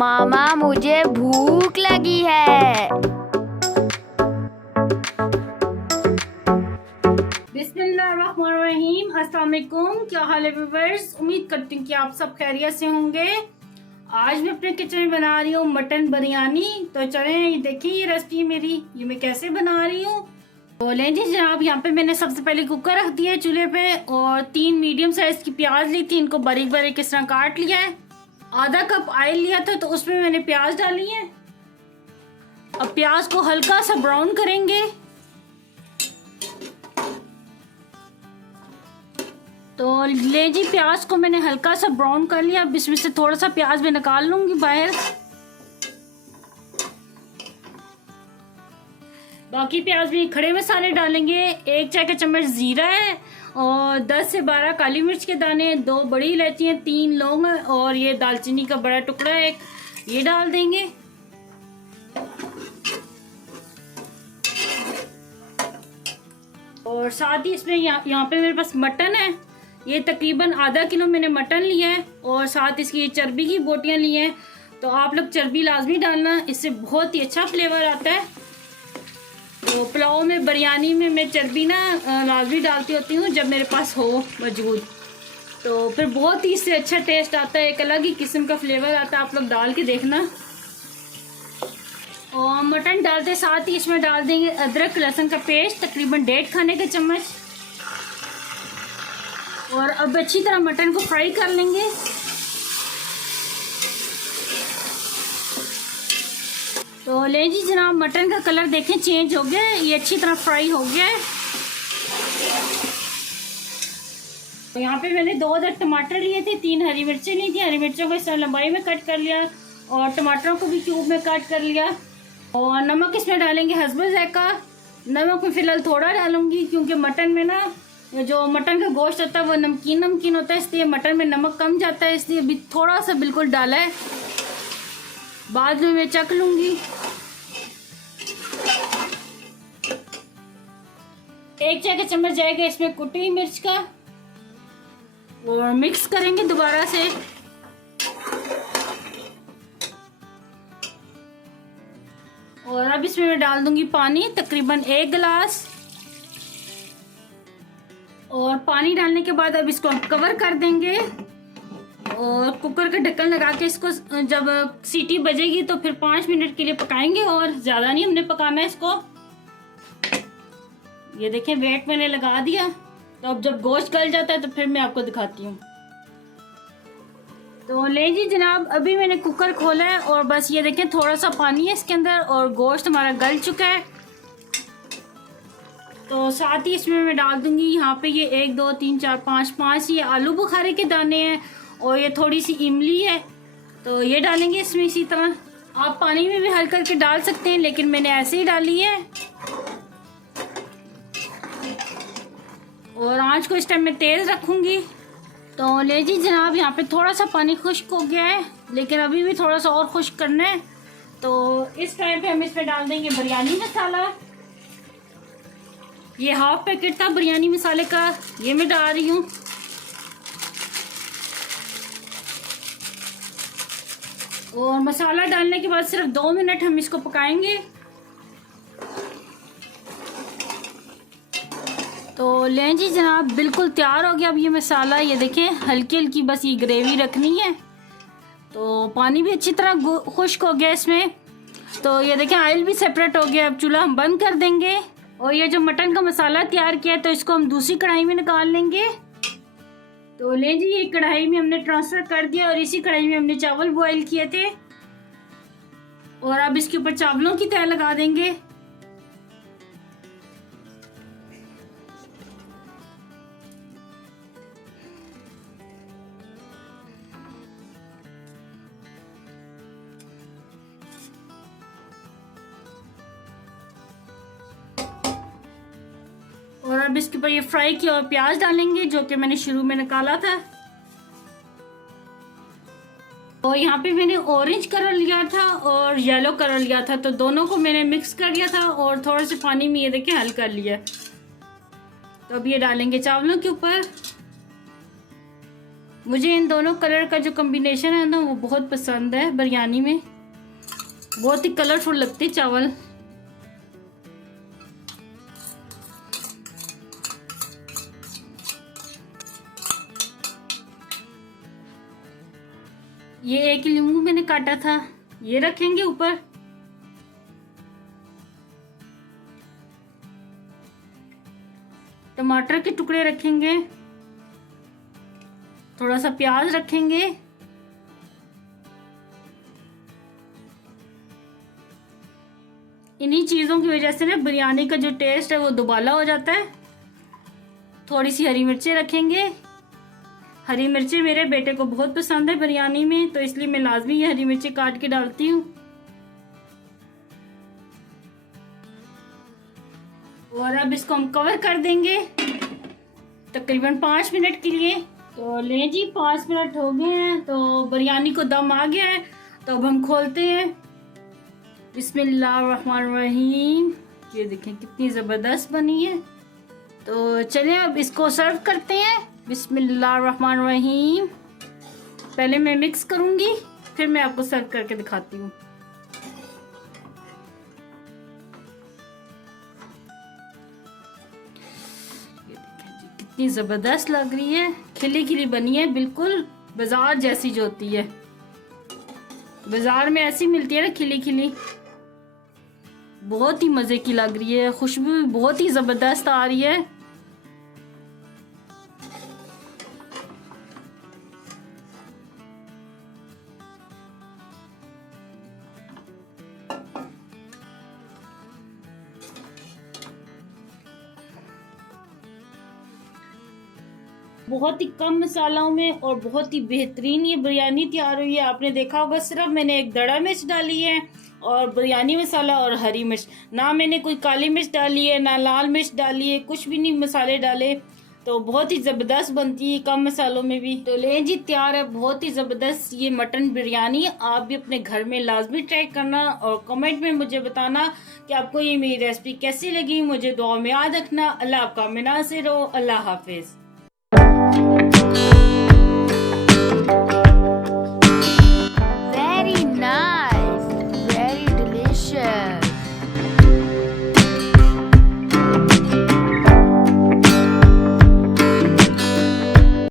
मामा मुझे भूख लगी है। बिस्मिल्लाहिर्रहमानिर्रहीम। अस्सलाम वालेकुम। क्या हाल है व्यूअर्स? उम्मीद करती हूँ कि आप सब खैरियत से होंगे। आज मैं अपने किचन में बना रही हूँ मटन बिरयानी। तो चलें ये देखिए ये रेसिपी मेरी, ये मैं कैसे बना रही हूँ। तो लें जी जनाब, यहाँ पे मैंने सबसे पहले कुकर रख दिया है चूल्हे पे और 3 मीडियम साइज की प्याज ली थी, इनको बारीक बारीक इस तरह काट लिया है। आधा कप ऑयल लिया था तो उसमें मैंने प्याज डाली है। अब प्याज को हल्का सा ब्राउन करेंगे। तो ले जी प्याज को मैंने हल्का सा ब्राउन कर लिया। अब इसमें से थोड़ा सा प्याज मैं निकाल लूंगी बाहर। बाकी प्याज में खड़े मसाले डालेंगे। 1 चाय का चम्मच जीरा है और 10 से 12 काली मिर्च के दाने, 2 बड़ी इलायचियाँ, 3 लौंग और ये दालचीनी का बड़ा टुकड़ा है, ये डाल देंगे। और साथ ही इसमें यहाँ पे मेरे पास मटन है, ये तकरीबन आधा किलो मैंने मटन लिया है और साथ इसकी चर्बी की बोटियां ली हैं। तो आप लोग चर्बी लाजमी डालना, इससे बहुत ही अच्छा फ्लेवर आता है। तो पुलाव में, बिरयानी में मैं चर्बी ना लाजमी डालती होती हूँ जब मेरे पास हो मौजूद, तो फिर बहुत ही इससे अच्छा टेस्ट आता है, एक अलग ही किस्म का फ्लेवर आता है। आप लोग डाल के देखना। और मटन डालते साथ ही इसमें डाल देंगे अदरक लहसुन का पेस्ट, तकरीबन 1.5 खाने के चम्मच। और अब अच्छी तरह मटन को फ्राई कर लेंगे। तो ले जी जनाब, मटन का कलर देखें चेंज हो गया है, ये अच्छी तरह फ्राई हो गया है। तो यहाँ पे मैंने 2 अदर टमाटर लिए थे, 3 हरी मिर्चें ली थी, हरी मिर्चों को इस तरह लंबाई में कट कर लिया और टमाटरों को भी क्यूब में कट कर लिया। और नमक इसमें डालेंगे हस्बे ज़ायका। नमक में फ़िलहाल थोड़ा डालूंगी क्योंकि मटन में ना जो मटन का गोश्त होता है वो नमकीन नमकीन होता है, इसलिए मटन में नमक कम जाता है, इसलिए अभी थोड़ा सा बिल्कुल डाला है, बाद में मैं चख लूँगी। 1 चाय का चम्मच जाएगा इसमें कुटी हुई मिर्च का और मिक्स करेंगे दोबारा से। और अब इसमें मैं डाल दूंगी पानी, तकरीबन 1 गिलास। और पानी डालने के बाद अब इसको हम कवर कर देंगे और कुकर का ढक्कन लगा के इसको जब सीटी बजेगी तो फिर 5 मिनट के लिए पकाएंगे और ज़्यादा नहीं हमने पकाना है इसको। ये देखें वेट मैंने लगा दिया। तो अब जब गोश्त गल जाता है तो फिर मैं आपको दिखाती हूँ। तो ले जी जनाब, अभी मैंने कुकर खोला है और बस ये देखें थोड़ा सा पानी है इसके अंदर और गोश्त हमारा गल चुका है। तो साथ ही इसमें मैं डाल दूंगी यहाँ पे ये 1 2 3 4 5 ये आलू बुखारे के दाने हैं और ये थोड़ी सी इमली है, तो ये डालेंगे इसमें। इसी तरह आप पानी में भी हल करके डाल सकते हैं, लेकिन मैंने ऐसे ही डाली है। और आंच को इस टाइम में तेज़ रखूँगी। तो ले जी जनाब, यहाँ पे थोड़ा सा पानी खुश्क हो गया है, लेकिन अभी भी थोड़ा सा और खुश्क करना है। तो इस टाइम पे हम इसमें डाल देंगे बिरयानी मसाला। ये हाफ पैकेट था बिरयानी मसाले का, ये मैं डाल रही हूँ। और मसाला डालने के बाद सिर्फ 2 मिनट हम इसको पकाएंगे। तो लें जी जनाब, बिल्कुल तैयार हो गया अब ये मसाला। ये देखें हल्की हल्की बस ये ग्रेवी रखनी है। तो पानी भी अच्छी तरह खुश्क हो गया इसमें। तो ये देखें ऑयल भी सेपरेट हो गया। अब चूल्हा हम बंद कर देंगे और ये जो मटन का मसाला तैयार किया है तो इसको हम दूसरी कढ़ाई में निकाल लेंगे। तो ले जी ये कढ़ाई में हमने ट्रांसफ़र कर दिया और इसी कढ़ाई में हमने चावल बॉईल किए थे और अब इसके ऊपर चावलों की तह लगा देंगे। और अब इसके ऊपर ये फ्राई किया हुआ प्याज डालेंगे जो कि मैंने शुरू में निकाला था। और यहाँ पे मैंने ऑरेंज कलर लिया था और येलो कलर लिया था, तो दोनों को मैंने मिक्स कर लिया था और थोड़े से पानी में ये देखिए हल कर लिया। तो अब ये डालेंगे चावलों के ऊपर। मुझे इन दोनों कलर का जो कॉम्बिनेशन है ना वो बहुत पसंद है बिरयानी में, बहुत ही कलरफुल लगते चावल। ये एक नींबू मैंने काटा था, ये रखेंगे ऊपर। टमाटर के टुकड़े रखेंगे, थोड़ा सा प्याज रखेंगे, इन्हीं चीज़ों की वजह से ना बिरयानी का जो टेस्ट है वो दुबाला हो जाता है। थोड़ी सी हरी मिर्चें रखेंगे, हरी मिर्चें मेरे बेटे को बहुत पसंद है बिरयानी में, तो इसलिए मैं लाजमी ये हरी मिर्चें काट के डालती हूँ। और अब इसको हम कवर कर देंगे तकरीबन 5 मिनट के लिए। तो ले जी 5 मिनट हो गए हैं, तो बिरयानी को दम आ गया है। तो अब हम खोलते हैं। बिस्मिल्लाहिर्रहमानिर्रहीम। ये देखें कितनी ज़बरदस्त बनी है। तो चलिए अब इसको सर्व करते हैं। बिस्मिल्लाहिर्रहमानिर्रहीम। पहले मैं मिक्स करूंगी, फिर मैं आपको सर्व करके दिखाती हूँ। कितनी ज़बरदस्त लग रही है, खिली खिली बनी है, बिल्कुल बाजार जैसी जो होती है। बाजार में ऐसी मिलती है ना खिली खिली, बहुत ही मज़े की लग रही है। खुशबू भी बहुत ही ज़बरदस्त आ रही है। बहुत ही कम मसालों में और बहुत ही बेहतरीन ये बिरयानी तैयार हुई है। आपने देखा होगा सिर्फ मैंने एक दड़ा मिर्च डाली है और बिरयानी मसाला और हरी मिर्च, ना मैंने कोई काली मिर्च डाली है ना लाल मिर्च डाली है, कुछ भी नहीं मसाले डाले। तो बहुत ही ज़बरदस्त बनती है कम मसालों में भी। तो ले जी तैयार है बहुत ही ज़बरदस्त ये मटन बिरयानी। आप भी अपने घर में लाजमी ट्राई करना और कमेंट में मुझे बताना कि आपको ये मेरी रेसिपी कैसी लगी। मुझे दुआ में याद रखना। अल्लाह आपका मिनासिर हो। अल्लाह हाफिज़।